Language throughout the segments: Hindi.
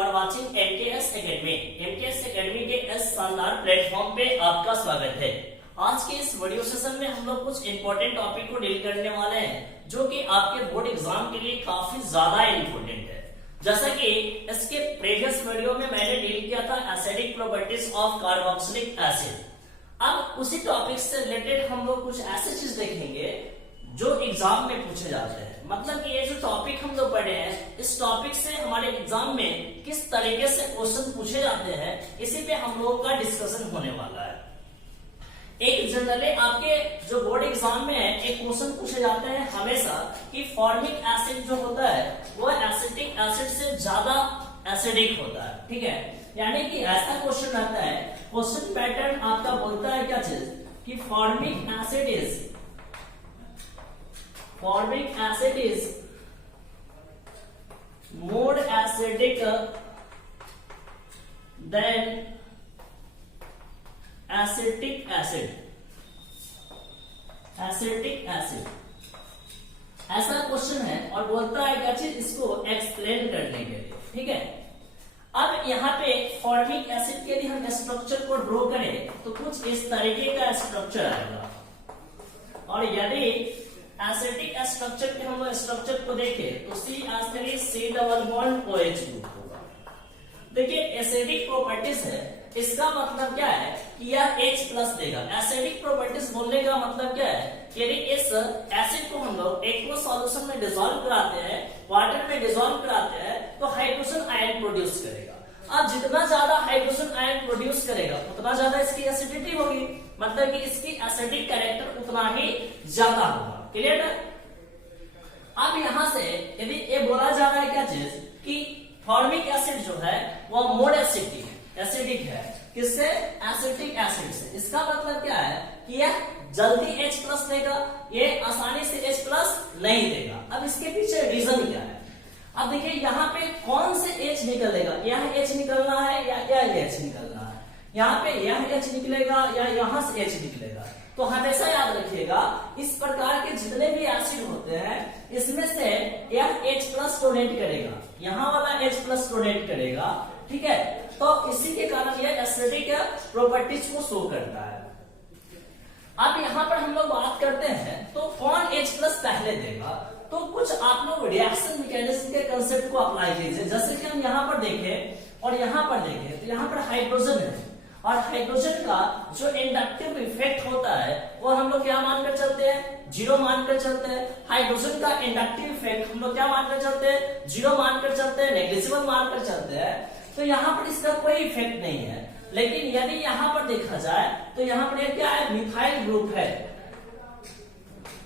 Are watching MKS academy. MKS academy के इस शानदार प्लेटफॉर्म पे आपका स्वागत है। आज के इस वीडियो सेशन में हम लोग कुछ इंपॉर्टेंट टॉपिक को डील करने वाले हैं जो कि आपके बोर्ड एग्जाम के लिए काफी ज्यादा इंपॉर्टेंट है। जैसा कि इसके प्रीवियस वीडियो में मैंने डील किया था acidic properties of carboxylic acid. अब उसी टॉपिक से रिलेटेड हम लोग कुछ ऐसे चीज देखेंगे जो एग्जाम में पूछे जाते हैं। मतलब कि ये जो टॉपिक हम लोग पढ़े हैं, इस टॉपिक से हमारे एग्जाम में किस तरीके से क्वेश्चन पूछे जाते हैं, इसी पे हम लोगों का डिस्कशन होने वाला है। एक जनरली आपके जो बोर्ड एग्जाम में है, एक क्वेश्चन पूछे जाते हैं हमेशा कि फॉर्मिक एसिड जो होता है वो एसिटिक एसिड से ज्यादा एसिडिक होता है। ठीक है, यानी कि ऐसा क्वेश्चन रहता है, क्वेश्चन पैटर्न आपका बोलता है क्या चीज कि formic acid is more acidic than acetic acid। ऐसा क्वेश्चन है और बोलता है क्या चीज, इसको एक्सप्लेन करने के लिए। ठीक है, अब यहाँ पे फॉर्मिक एसिड के लिए हम स्ट्रक्चर को ड्रॉ करें तो कुछ इस तरीके का स्ट्रक्चर आएगा, और यदि एसिडिक स्ट्रक्चर के हम लोग स्ट्रक्चर को देखें तो C double bond OH group होगा। देखिए एसिडिक प्रॉपर्टीज है, इसका मतलब क्या है कि यह H प्लस देगा। एसिडिक प्रॉपर्टीज बोलने का मतलब क्या है, यदि इस एसिड को हम लोग एक्वस सॉल्यूशन में डिसॉल्व कराते हैं, वाटर में डिसॉल्व कराते हैं, तो हाइड्रोजन आयन प्रोड्यूस करेगा। अब जितना ज्यादा हाइड्रोजन आयन प्रोड्यूस करेगा उतना ज्यादा इसकी एसिडिटी होगी, मतलब कि इसकी एसिडिक कैरेक्टर उतना ही ज्यादा होगा। क्लियर है? अब यहां से यदि ये बोला जा रहा है क्या चीज कि फॉर्मिक एसिड जो है वो मोर एसिडिक है, किससे? एसिटिक एसिड से। इसका मतलब क्या है कि यह जल्दी H प्लस देगा, ये आसानी से H प्लस नहीं देगा। अब इसके पीछे रीजन क्या है? अब देखिए यहाँ पे कौन से H निकलेगा, यह H निकलना है या यह H निकलना है, यहाँ पे यह H निकलेगा या यहाँ से H निकलेगा। तो हमेशा याद रखिएगा, इस प्रकार के जितने भी एसिड होते हैं इसमें से यह H प्लस डोनेट करेगा, यहाँ वाला H प्लस डोनेट करेगा। ठीक है, तो इसी के कारण यह एसिडिक प्रॉपर्टीज को शो करता है। अब यहाँ पर हम लोग बात करते हैं तो कौन H प्लस पहले देगा, तो कुछ आप लोग रिएक्शन मैकेनिज्म के कंसेप्ट को अप्लाई कीजिए। जैसे कि हम यहाँ पर देखें और यहाँ पर देखें तो यहाँ पर हाइड्रोजन है, और हाइड्रोजन का जो इंडक्टिव इफेक्ट होता है वो हम लोग क्या मानकर चलते हैं, जीरो मानकर चलते हैं। हाइड्रोजन का इंडक्टिव इफेक्ट हम लोग क्या मानकर चलते हैं, जीरो मानकर चलते हैं, नेग्लिजिबल मानकर चलते हैं। तो यहाँ पर इसका कोई इफेक्ट नहीं है। लेकिन यदि यहाँ पर देखा जाए तो यहाँ पर क्या है, मिथाइल ग्रुप है,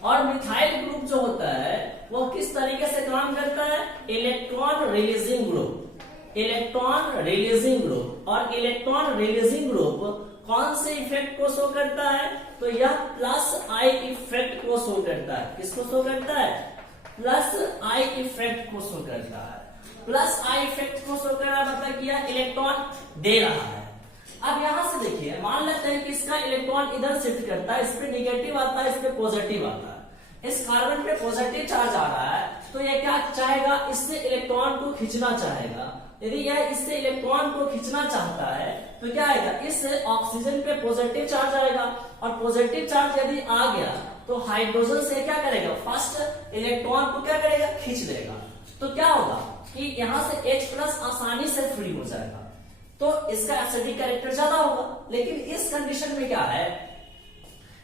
और मिथाइल ग्रुप जो होता है वो किस तरीके से काम करता है, इलेक्ट्रॉन रिलीजिंग ग्रुप। और इलेक्ट्रॉन रिलीजिंग ग्रुप कौन से इफेक्ट को शो करता है, तो यह प्लस आई इफेक्ट को शो करता है। किसको शो करता है? प्लस आई इफेक्ट को शो करता है। प्लस आई इफेक्ट को शो कर रहा है, मतलब कि यह इलेक्ट्रॉन दे रहा है। अब यहां से देखिए, मान लेते हैं कि इसका इलेक्ट्रॉन इधर शिफ्ट करता है, इस पे निगेटिव आता है, इस पे पॉजिटिव आता है। इस कार्बन पे पॉजिटिव चार्ज आ रहा है तो यह क्या चाहेगा, इससे इलेक्ट्रॉन को खींचना चाहेगा। यदि यह इससे इलेक्ट्रॉन को खींचना चाहता है तो क्या आएगा, इस ऑक्सीजन पे पॉजिटिव चार्ज आएगा, और पॉजिटिव चार्ज यदि आ गया तो हाइड्रोजन से क्या करेगा, फर्स्ट इलेक्ट्रॉन को क्या करेगा, खींच लेगा। तो क्या होगा कि यहां से H प्लस आसानी से फ्री हो जाएगा, तो इसका एसिडिक कैरेक्टर ज्यादा होगा। लेकिन इस कंडीशन में क्या है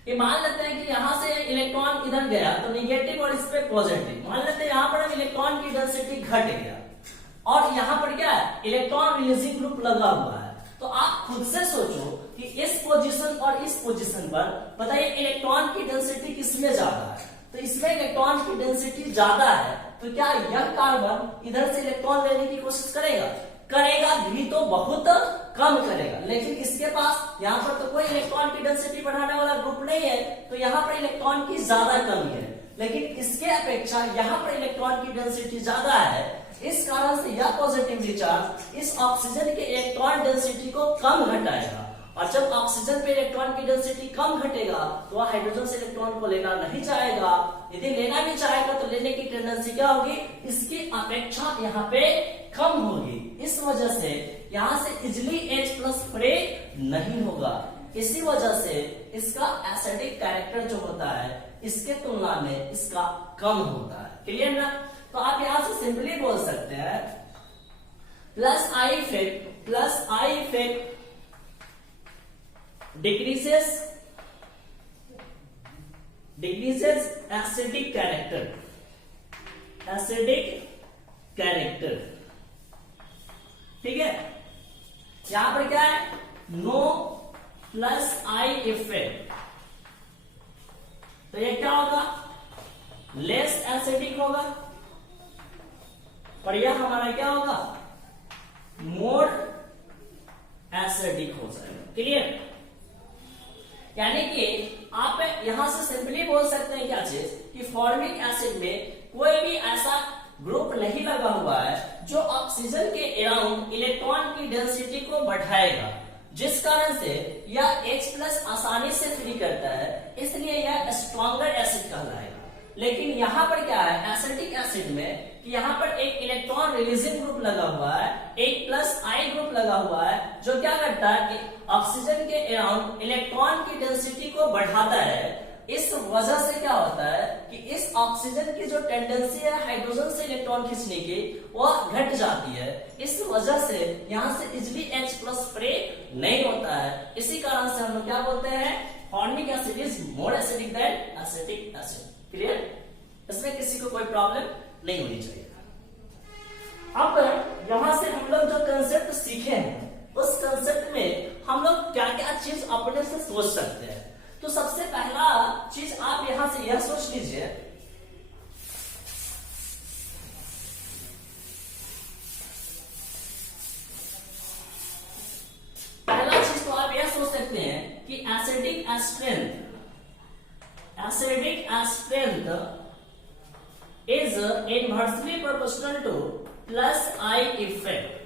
कि मान लेते हैं कि यहां से इलेक्ट्रॉन इधर गया तो निगेटिव और इस पे पॉजिटिव, मान लेते हैं यहां पर इलेक्ट्रॉन की डेंसिटी घट गया और यहाँ पर क्या है, इलेक्ट्रॉन रिलीजिंग ग्रुप लगा हुआ है। तो आप खुद से सोचो कि इस पोजीशन और इस पोजीशन पर बताइए इलेक्ट्रॉन की डेंसिटी किसमें ज्यादा है, तो इसमें इलेक्ट्रॉन की डेंसिटी ज्यादा है। तो क्या यह कार्बन इधर से इलेक्ट्रॉन लेने की कोशिश करेगा भी तो बहुत कम करेगा। लेकिन इसके पास यहाँ पर तो कोई इलेक्ट्रॉन की डेंसिटी बढ़ाने वाला ग्रुप नहीं है, तो यहाँ पर इलेक्ट्रॉन की ज्यादा कमी है। लेकिन इसके अपेक्षा यहाँ पर इलेक्ट्रॉन की डेंसिटी ज्यादा है, इस कारण से यह पॉजिटिवली चार्ज इस ऑक्सीजन के इलेक्ट्रॉन डेंसिटी को कम घटाएगा और जब ऑक्सीजन पे इलेक्ट्रॉन की डेंसिटी कम घटेगा तो वह हाइड्रोजन से इलेक्ट्रॉन को लेना नहीं चाहेगा। यदि लेना भी चाहेगा तो लेने की टेंडेंसी क्या होगी, इसकी अपेक्षा यहाँ पे कम होगी। इस वजह से यहाँ से इजिली H+ ब्रेक नहीं होगा। इसी वजह से इसका एसिडिक कैरेक्टर जो होता है इसके तुलना में इसका कम होता है। क्लियर ना? तो आप यहां से सिंपली बोल सकते हैं plus I effect decreases acidic character. ठीक है, यहां पर क्या है, नो प्लस आई इफेक्ट, तो ये क्या होगा, लेस एसिडिक होगा, और यह हमारा क्या होगा, मोर एसिडिक हो जाएगा। क्लियर? यानी कि आप यहां से सिंपली बोल सकते हैं क्या चीज, कि फॉर्मिक एसिड में कोई भी ऐसा ग्रुप नहीं लगा हुआ है जो ऑक्सीजन के अराउंड इलेक्ट्रॉन की डेंसिटी को बढ़ाएगा, जिस कारण से यह H+ आसानी से फ्री करता है, इसलिए यह स्ट्रॉन्गर एसिड कहलाएगा। लेकिन यहाँ पर क्या है एसिडिक एसिड में, कि यहाँ पर एक इलेक्ट्रॉन रिलीजिंग ग्रुप लगा हुआ है, एक प्लस आई ग्रुप लगा हुआ है, जो क्या करता है कि ऑक्सीजन के अराउंड इलेक्ट्रॉन की डेंसिटी को बढ़ाता है। इस वजह से क्या होता है कि इस ऑक्सीजन की जो टेंडेंसी है हाइड्रोजन से इलेक्ट्रॉन खींचने की, वह घट जाती है। इस वजह से यहाँ से इजिली H+ ब्रेक नहीं होता है। इसी कारण से हम लोग क्या बोलते हैं, formic acid is more acidic then acetic acid. Clear? इसमें किसी को कोई प्रॉब्लम नहीं होनी चाहिए। अब यहां से हम लोग जो कंसेप्ट सीखे हैं, उस कंसेप्ट में हम लोग क्या क्या चीज अपने से सोच सकते हैं। तो सबसे पहला चीज आप यहां से यह सोच लीजिए, पहला चीज तो आप यह सोच सकते हैं कि acidic strength is inversely proportional to plus I effect।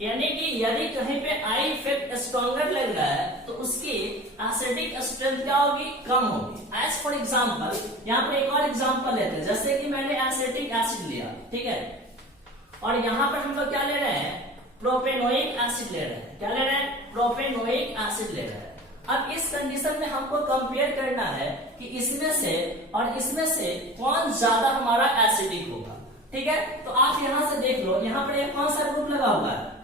यानी कि यदि कहीं पे I इफेक्ट स्ट्रॉन्गर लग रहा है तो उसकी एसिडिक स्ट्रेंथ क्या होगी, कम होगी। एज फॉर एग्जाम्पल, यहाँ पर एक और एग्जाम्पल लेते हैं, जैसे कि मैंने एसिटिक एसिड लिया, ठीक है, और यहाँ पर हम लोग क्या ले रहे हैं, प्रोपेनोइक एसिड ले रहे हैं। क्या ले रहे हैं, प्रोपेनोइक एसिड ले रहे हैं। अब इस कंडीशन में हमको कंपेयर करना है कि इसमें से और इसमें से कौन ज्यादा हमारा एसिडिक होगा। ठीक है, तो आप यहां से देख लो, यहाँ पर कौन सा ग्रुप लगा हुआ है,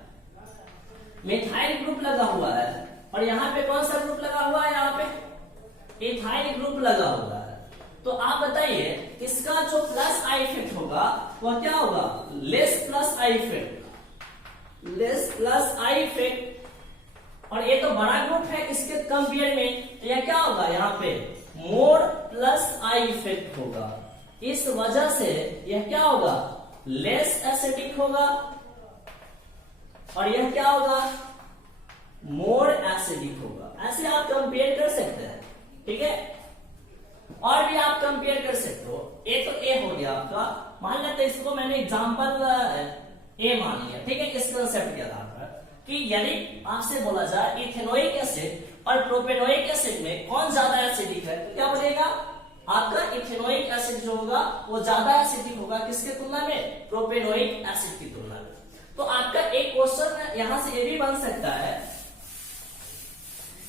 मिथाइल ग्रुप लगा हुआ है, और यहाँ पे कौन सा ग्रुप लगा हुआ है, यहाँ पे इथाइल ग्रुप लगा हुआ है। तो आप बताइए इसका जो प्लस आई इफेक्ट होगा वह क्या होगा, लेस प्लस आई इफेक्ट। और ये तो बड़ा ग्रुप है, इसके कंपेयर में तो यह क्या होगा, यहाँ पे मोर प्लस आई इफेक्ट होगा। इस वजह से यह क्या होगा, लेस एसिडिक होगा, और यह क्या होगा, मोर एसिडिक होगा। ऐसे आप कंपेयर कर सकते हैं। ठीक है, और भी आप कंपेयर कर सकते हो। ए तो ए हो गया आपका, मान लेते इसको मैंने एग्जांपल ए मान लिया। ठीक है, इस कंसेप्ट के आधार पर कि यदि आपसे बोला जाए इथेनोइक एसिड और प्रोपेनोइक एसिड में कौन ज्यादा एसिडिक है, तो क्या बोलेगा, आपका इथेनोइक एसिड जो होगा वो ज्यादा एसिडिक होगा, किसके तुलना में, प्रोपेनोइक एसिड की तुलना में। तो आपका एक क्वेश्चन यहां से ये भी बन सकता है,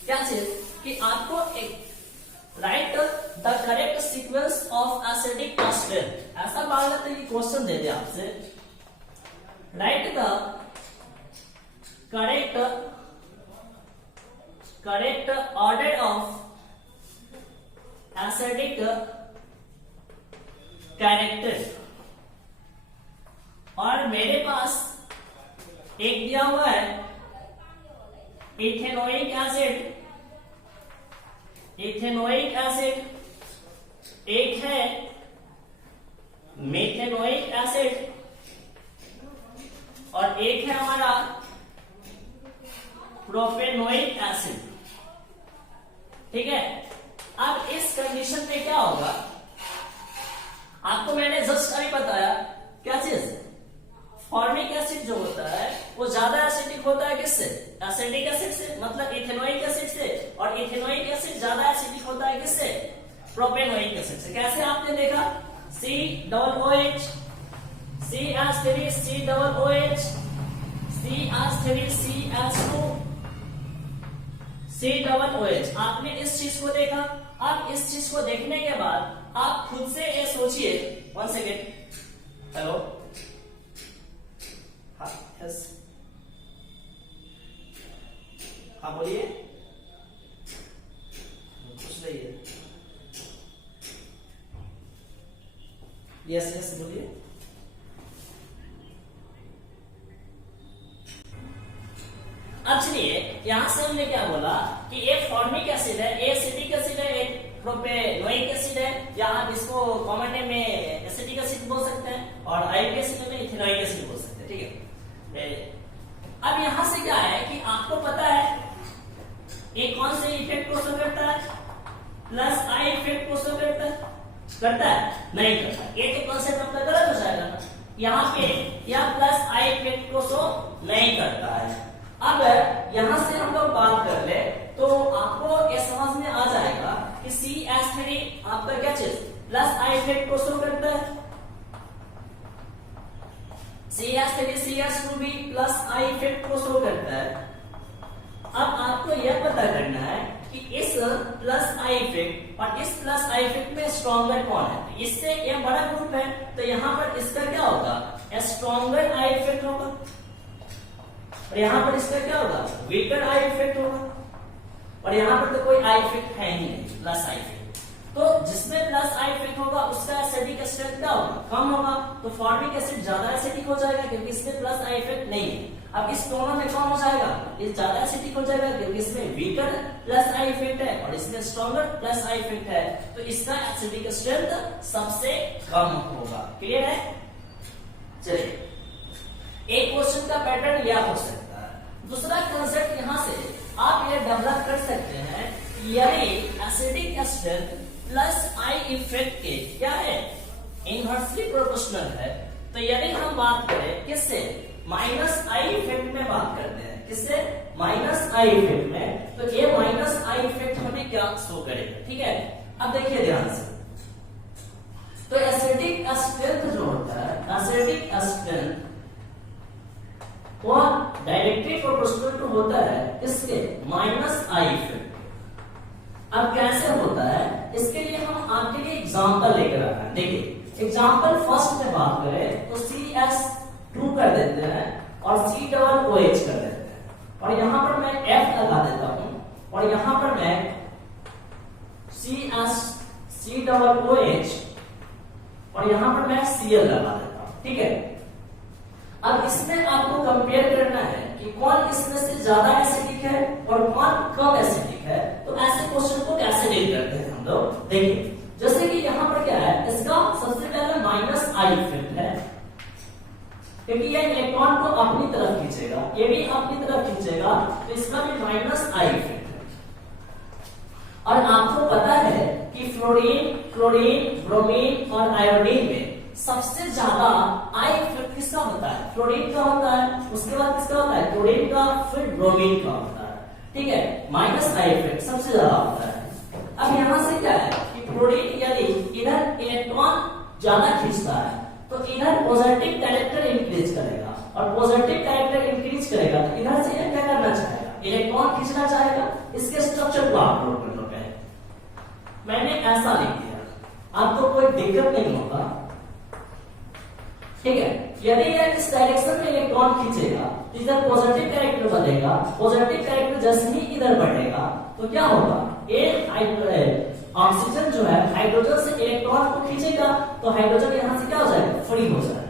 क्या चीज, कि आपको एक right the correct sequence of acidic strength. ऐसा मान लेते हैं कि क्वेश्चन दे दे आपसे, right the correct order of acidic character. और मेरे पास एक दिया हुआ है इथेनोइक एसिड, एक है मेथेनोइक एसिड, और एक है हमारा प्रोपेनोइक एसिड। ठीक है, अब इस कंडीशन में क्या होगा, आपको मैंने जस्ट अभी बताया क्या चीज, फॉर्मिक एसिड जो होता है वो ज्यादा एसिडिक होता है किससे? एसिडिक एसिड से, मतलब इथेनोइक एसिड से। और इथेनोइक एसिड ज्यादा एसिडिक होता है किससे? प्रोपेनोइक एसिड से। कैसे आपने देखा? COOH, CH3, COOH, CH3, CH2, COOH। आपने इस चीज को देखा। अब इस चीज को देखने के बाद आप खुद से ये सोचिए, 1 सेकेंड, हेलो, हाँ, यस, हाँ बोलिए, पूछ रही है, यस यस बोलिए। अब चलिए यहां से हमने क्या बोला कि एक फॉर्मिक एसिड है, एसिटिक एसिड है, एक प्रोपेनोइक एसिड है, या आप इसको कॉमन नेम में एसिटिक एसिड बोल सकते हैं, और आयोडिक एसिड में इथेनोइक एसिड बोल सकते हैं, ठीक है। अब यहां से क्या है कि आपको पता है ये कौन से इफेक्ट को शो करता है? प्लस आई इफेक्ट को शो करता है? नहीं करता। ये तो कॉन्सेप्ट अपना गलत हो जाएगा ना। यहाँ पे यह प्लस आई इफेक्ट को शो नहीं करता है। अब यहां से हम लोग बात कर ले तो आपको ये समझ में आ जाएगा कि CH3 आपका क्या चीज प्लस आई इफेक्ट को शो करता है, CH3 CH2 भी प्लस आई इफेक्ट को शो करता है। अब आपको यह पता करना है कि इस प्लस आई इफेक्ट और इस प्लस आई इफेक्ट में स्ट्रॉन्गर कौन है। इससे यह बड़ा ग्रुप है तो यहाँ पर इसका क्या होगा? स्ट्रॉन्गर आई इफेक्ट होगा, और यहाँ पर इसका क्या होगा? वीकर आई इफेक्ट होगा। और यहाँ पर तो कोई आई इफेक्ट है ही नहीं, प्लस आई इफेक्ट। तो जिसमें प्लस आई इफेक्ट होगा उसका एसिडिक स्ट्रेंथ क्या होगा? कम होगा। तो फॉर्मिक एसिड ज्यादा एसिडिक हो जाएगा क्योंकि इसमें प्लस आई इफेक्ट नहीं है। अब इस दोनों में कौन हो जाएगा? ये ज्यादा एसिडिक हो जाएगा क्योंकि इसमें वीकर प्लस आई इफेक्ट है और इसमें स्ट्रॉन्गर प्लस आई इफेक्ट है, तो इसका एसिडिक स्ट्रेंथ सबसे कम होगा। क्लियर है? चलिए, एक क्वेश्चन का पैटर्न यह हो सकता है। दूसरा कंसेप्ट यहां से आप ये डेवलप कर सकते हैं, यदि acidic strength plus I effect के क्या है? इनवर्सली प्रोपोर्शनल है। तो यदि हम बात करें किससे? माइनस आई इफेक्ट में बात करते हैं। किससे? माइनस आई इफेक्ट में। तो ये माइनस आई इफेक्ट हमें क्या शो करेगा? ठीक है, अब देखिए ध्यान से। तो एसिडिक स्ट्रेंथ जो होता है, एसिडिक स्ट्रेंथ वो डायरेक्टली प्रोपोर्शनल टू होता है इसके माइनस आई इफेक्ट। अब कैसे होता है इसके लिए हम आपके लिए एग्जांपल लेकर आ रहे हैं। देखिए एग्जांपल फर्स्ट में बात करें तो CH2 कर देते हैं और COOH कर देते हैं, और यहां पर मैं F लगा देता हूं, और यहां पर मैं COOH और यहां पर मैं Cl लगा देता हूं। ठीक है, अब इसमें आपको कंपेयर करना है कि कौन इसमें से ज्यादा एसिडिक है और कौन कम एसिडिक है। तो ऐसे क्वेश्चन को कैसे डील करते हैं हम लोग? देखिए जैसे कि यहाँ पर क्या है, इसका सबसे पहले माइनस आई इफेक्ट है क्योंकि ये इलेक्ट्रॉन को अपनी तरफ खींचेगा, ये भी अपनी तरफ खींचेगा, तो इसका भी माइनस आई इफेक्ट है। और आपको पता है कि फ्लोरीन, क्लोरीन, ब्रोमीन और आयोडीन में सबसे ज्यादा आई इफेक्ट किसका होता है? फ्लोरीन का होता है, उसके बाद किसका होता है? क्लोरीन का, फिर ब्रोमीन का होता है। ठीक है, माइनस आई इफेक्ट सबसे ज्यादा होता है। अब यहां से क्या है कि फ्लोरीन यदि इधर इलेक्ट्रॉन ज्यादा खींचता है तो इधर पॉजिटिव कैरेक्टर इंक्रीज करेगा, और पॉजिटिव कैरेक्टर इंक्रीज करेगा तो इधर से यह क्या करना चाहेगा? इलेक्ट्रॉन खींचना चाहेगा। इसके स्ट्रक्चर को आप नोट कर लो। पहले मैंने ऐसा लिख दिया, आपको कोई दिक्कत नहीं होगा। ठीक है, यदि यह इस डायरेक्शन में इलेक्ट्रॉन खींचेगा तो इधर पॉजिटिव कैरेक्टर बनेगा, पॉजिटिव कैरेक्टर जैसे ही इधर बढ़ेगा तो क्या होगा? ऑक्सीजन जो है हाइड्रोजन से इलेक्ट्रॉन को खींचेगा तो हाइड्रोजन यहां से क्या हो जाएगा? फ्री हो जाएगा।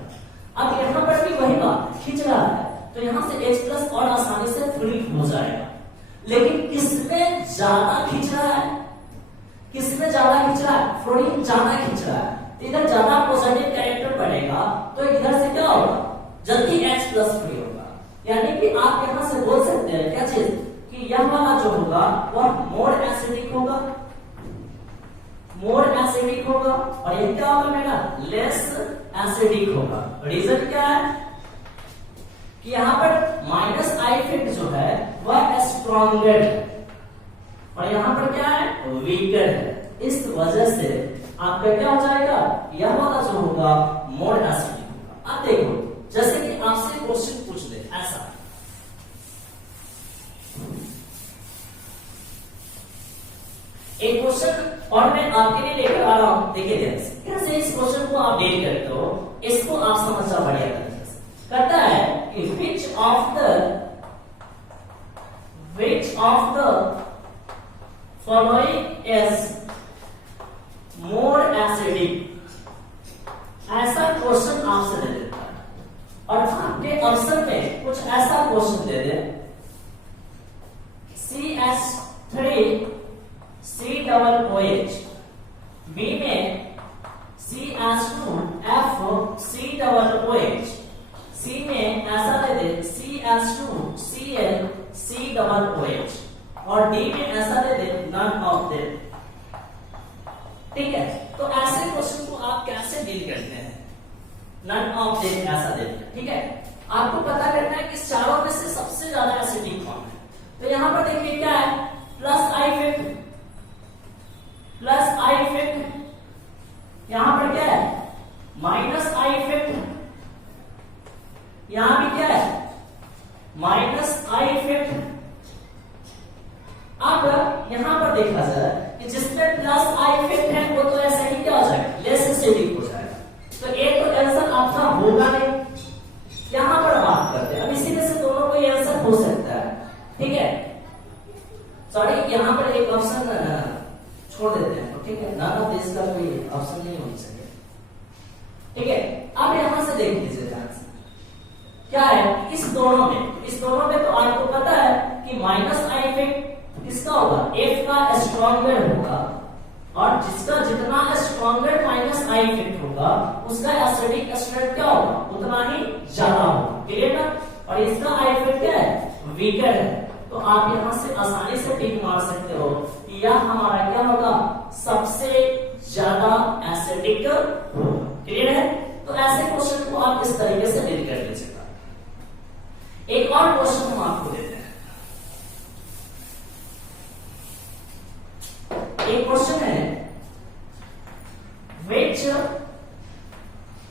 अब यहां पर भी वही बात, खींच रहा है तो यहां से H+ और आसानी से फ्री हो जाएगा। लेकिन किसमें ज्यादा खींच रहा है? किसमें ज्यादा खींच रहा है? फ्लोरीन ज्यादा खींच रहा है, इधर ज्यादा पॉजिटिव कैरेक्टर बढ़ेगा तो इधर से क्या होगा? जल्दी H+ फ्री होगा। यानी कि आप यहां से बोल सकते हैं क्या चीज कि यह वाला जो होगा वह मोर एसिडिक होगा, मोर एसिडिक होगा, और ये क्या होगा मेरा? लेस एसिडिक होगा। रीजन क्या है? कि यहाँ पर माइनस आई इफेक्ट जो है वह स्ट्रॉन्गर है और यहाँ पर क्या है वीकर है। इस वजह से आपका क्या हो जाएगा, यह वाला जो होगा मोर एसिडिक होगा। अब देखो जैसे कि आपसे क्वेश्चन पूछ दे ऐसा, एक क्वेश्चन और मैं आपके लिए लेकर आ रहा हूं, देखिए कैसे इस क्वेश्चन को आप डील करते हो, इसको आप समझना बढ़िया तरीके से। कहता है कि which of the following is more acidic, ऐसा क्वेश्चन आपसे दे देता है और आपके ऑप्शन में कुछ ऐसा क्वेश्चन दे दे CH3 COOH, बी में CH2 FCOOH, सी में ऐसा दे दे CH2 Cl COOH और डी में ऐसा दे दे नन ऑफ देम। ठीक है, तो ऐसे क्वेश्चन को आप कैसे डील करते हैं, नन ऑफ देम ऐसा दे दिया। ठीक है, आपको पता करना है कि चारों में से सबसे ज्यादा एसिडिक कौन है। तो यहां पर देखिए क्या है, प्लस आई इफेक्ट, यहां पर क्या है माइनस आई इफेक्ट, यहां भी क्या है माइनस आई इफेक्ट। अब यहां पर देखा जाए कि जिसमें प्लस आई इफेक्ट है वो तो ऐसा ही क्या हो जाएगा, लेस एसिडिक हो जाएगा। तो एक तो आंसर आपका होगा नहीं, यहां पर बात करते हैं। अब इसी में से दोनों कोई आंसर हो सकता है। ठीक है, सॉरी यहां पर एक ऑप्शन छोड़ देते हैं, तो ठीक है, नन ऑफ दिस का कोई ऑप्शन नहीं होना चाहिए। ठीक है, अब यहां से देख लीजिए ध्यान से क्या है, इस दोनों में तो आपको पता है कि माइनस आई इफेक्ट किसका होगा, एफ का स्ट्रॉन्गर होगा और जिसका जितना स्ट्रॉन्गर माइनस आई इफेक्ट होगा उसका एसिडिक स्ट्रेंथ क्या होगा, उतना ही ज्यादा होगा। क्लियर ना, और इसका आई इफेक्ट क्या है वीकर है। तो आप यहां से आसानी से टिक मार सकते हो कि यह हमारा क्या होगा, सबसे ज्यादा एसिडिक होगा। क्लियर है, तो ऐसे क्वेश्चन को आप इस तरीके से डील कर लीजिएगा। एक और क्वेश्चन हम आपको देते हैं, एक क्वेश्चन है which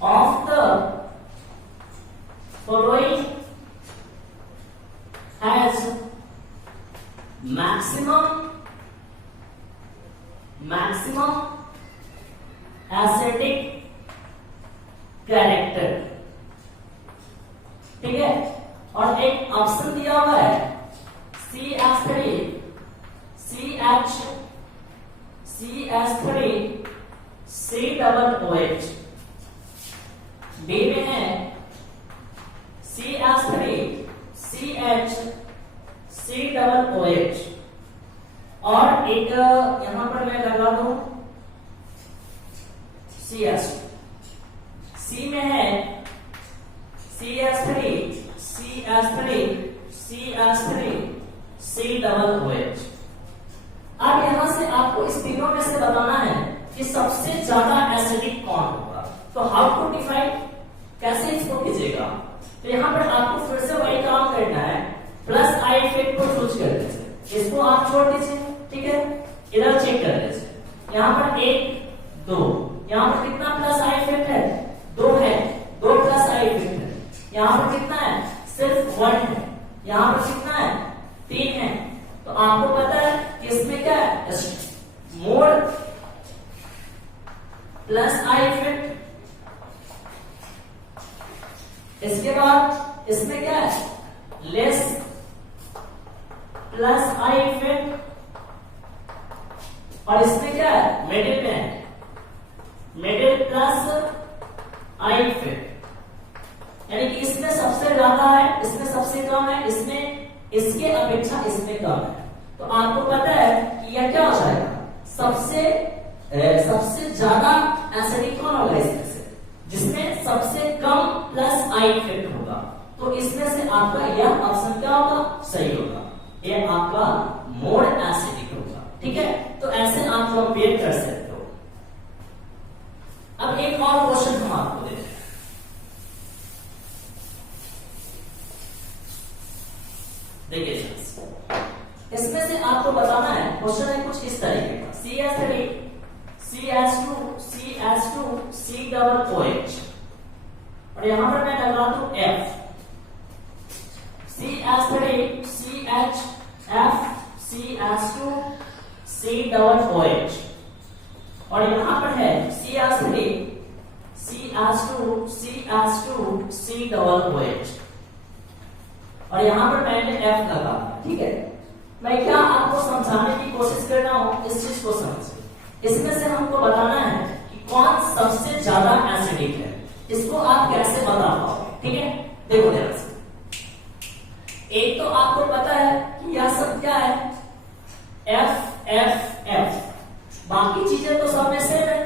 of the following has maximum acidic character। ठीक है, और एक ऑप्शन दिया हुआ है CH3 COOH, बी में है CH3 COOH और एक यहां पर मैं लगा दूं CH, सी में है CH3 COOH। अब यहां से आपको इस तीनों में से बताना है कि सबसे ज्यादा एसिडिक कौन होगा। तो हाउ टू डिफाइन, कैसे इसको कीजिएगा, तो यहां पर आपको फिर से वही काम करना है, प्लस आई इफेक्ट को चूज कर लीजिए, इसको आप छोड़ दीजिए। ठीक है, इधर चेक कर लीजिए, यहां पर 1 2, यहां पर कितना प्लस आई इफेक्ट है, 2 है, 2 प्लस आई इफेक्ट है। यहां पर कितना है, सिर्फ 1 है। यहां पर कितना है, 3 है। तो आपको पता है कि इसमें क्या है, मोर प्लस आई इफेक्ट, इसके बाद इसमें क्या है, लेस प्लस आई इफेक्ट, और इसमें क्या है, मिडिल में है, मिडिल प्लस आई इफेक्ट। यानी कि इसमें सबसे ज्यादा है, इसमें सबसे कम है, इसमें इसके अपेक्षा इसमें कम है। तो आपको पता है कि यह क्या हो जाएगा, सबसे ज्यादा एसिडिक कौन होगा इसमें से, जिसमें सबसे कम प्लस आई इफेक्ट होगा। तो इसमें से आपका यह ऑप्शन क्या होगा, सही होगा, यह आपका मोर एसिडिक होगा। ठीक है, तो ऐसे आप कंपेयर कर सकते हो। अब एक और क्वेश्चन हम आपको देते हैं, तरीके का CH3 CH2 CH2 C double OH, और यहां पर मैं लगा दूं F CH3 CH F CH2 C double OH, और यहां पर है CH3 CH2 CH2 C double OH, और यहां पर मैंने F लगा दिया। ठीक है, मैं क्या आपको समझाने की कोशिश कर रहा हूं, इस चीज को समझिए। इसमें से हमको बताना है कि कौन सबसे ज्यादा एसिडिक है, इसको आप कैसे बता पाओगे। ठीक है, देखो ध्यान से, एक तो आपको पता है कि यह सब क्या है, F F F, बाकी चीजें तो सब में सेम है,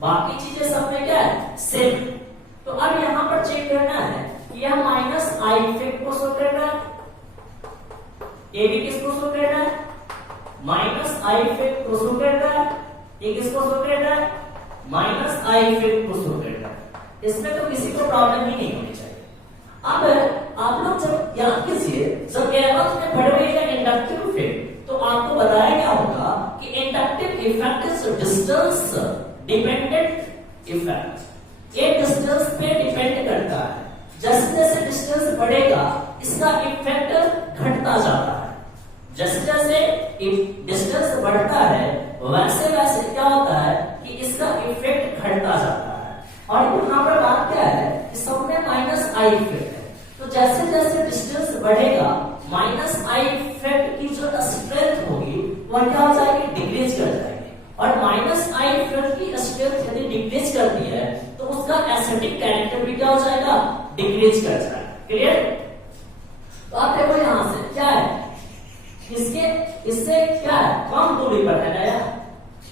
बाकी चीजें सब में क्या है, सेम। तो अब यहां पर चेक करना है कि यह माइनस आई इफेक्ट को शो कर रहा है, ये भी किसको शो कर रहा है, माइनस आई इफेक्ट को शो कर रहा है, ये किसको शो कर रहा है, माइनस आई इफेक्ट को शो कर रहा है। इसमें तो किसी को प्रॉब्लम ही नहीं होनी चाहिए। अब आप लोग जब याद कीजिए, जब 11th में पढ़ोगे इंडक्टिव इफेक्ट, तो आपको बताया क्या होगा कि inductive effect is distance dependent effect, ये डिस्टेंस पे डिपेंड करता है। जैसे जैसे डिस्टेंस बढ़ेगा इसका इफेक्ट घटता जाता है, जैसे जैसे डिस्टेंस बढ़ता है वैसे वैसे क्या होता है कि इसका इफेक्ट घटता जाता है। और यहाँ पर बात क्या है कि सब में माइनस आई इफेक्ट है, तो जैसे जैसे डिस्टेंस बढ़ेगा माइनस आई इफेक्ट की जो स्ट्रेंथ होगी वह क्या हो जाएगी, डिक्रीज कर जाएगी, और माइनस आई इफेक्ट की स्ट्रेंथ यदि डिक्रीज करती है तो उसका एसिडिक कैरेक्टर भी क्या हो जाएगा, डिक्रीज कर जाएगा। क्लियर? तो आप देखो यहां से क्या है, इससे क्या है, कम दूरी पर है नया,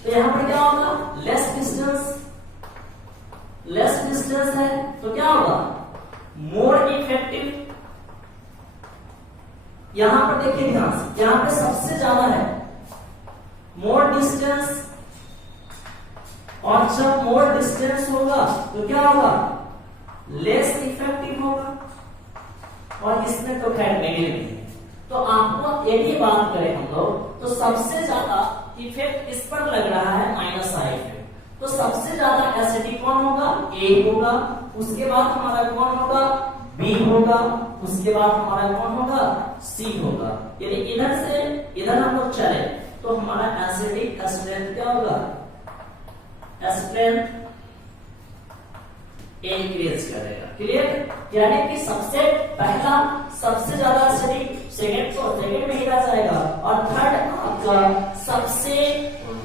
तो यहां पर क्या होगा, लेस डिस्टेंस है तो क्या होगा, मोर इफेक्टिव। यहां पर देखिए ध्यान से, यहां पे सबसे ज्यादा है मोर डिस्टेंस, और जब मोर डिस्टेंस होगा तो क्या होगा, लेस इफेक्टिव होगा, और इसमें तो खैर नेगेटिव नहीं है। तो आपको यही बात करें हम लोग, तो सबसे ज्यादा इफेक्ट इस पर लग रहा है माइनस आई इफेक्ट, तो सबसे ज्यादा एसिडिक कौन होगा, ए होगा, उसके बाद हमारा कौन होगा, बी होगा, उसके बाद हमारा कौन होगा, सी होगा। यदि इधर से इधर हम लोग चले तो हमारा एसिडिक स्ट्रेंथ क्या होगा, स्ट्रेंथ इंक्रीज करेगा। क्लियर? यानी कि सबसे पहला सबसे ज्यादा एसिडिक सेकंड में ही रह जाएगा, और थर्ड आपका सबसे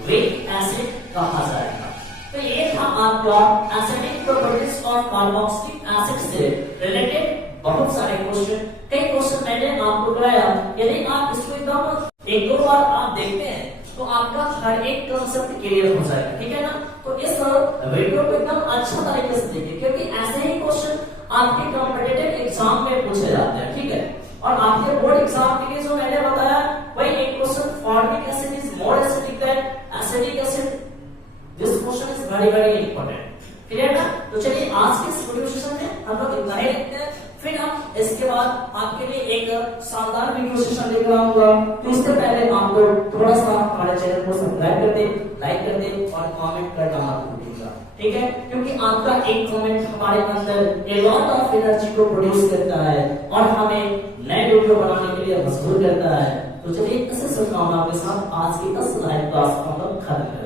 वीक एसिड कहा जाएगा। तो ये था आपका acidic properties of carboxylic acid से रिलेटेड बहुत सारे क्वेश्चन। कई क्वेश्चन मैंने आपको कराया, यदि आप इसको एकदम एक दो बार आप देखते हैं तो आपका हर एक कांसेप्ट क्लियर हो जाएगा। ठीक है ना? तो इस वीडियो को एकदम अच्छा तरीके से देखिए, क्योंकि ऐसे ही क्वेश्चन आपके कॉम्पिटिटिव एग्जाम में पूछे जाते हैं। ठीक है? और आपके बोर्ड एग्जाम के लिए जो मैंने बताया वही एक question, formic acid is more acidic then acidic acid, this question is very very important. Clear ना? तो चलिए आज के इस वीडियो सेशन में हम लोग इतना ही रखते हैं, फिर हम इसके बाद आपके लिए एक शानदार वीडियो सेशन लेकर आऊंगा। तो इससे पहले आप लोग थोड़ा सा हमारे चैनल को सब्सक्राइब कर दे, लाइक कर दे और कमेंट करना मत भूलिएगा। ठीक है? क्योंकि आपका एक कमेंट हमारे अंदर ए लॉट ऑफ एनर्जी को प्रोड्यूस करता है और हमें नए वीडियो बनाने के लिए मजबूर करता है। तो चलिए इस शुभकामनाओं के साथ आज की इस लाइव क्लास को हम लोग खत्म करते हैं।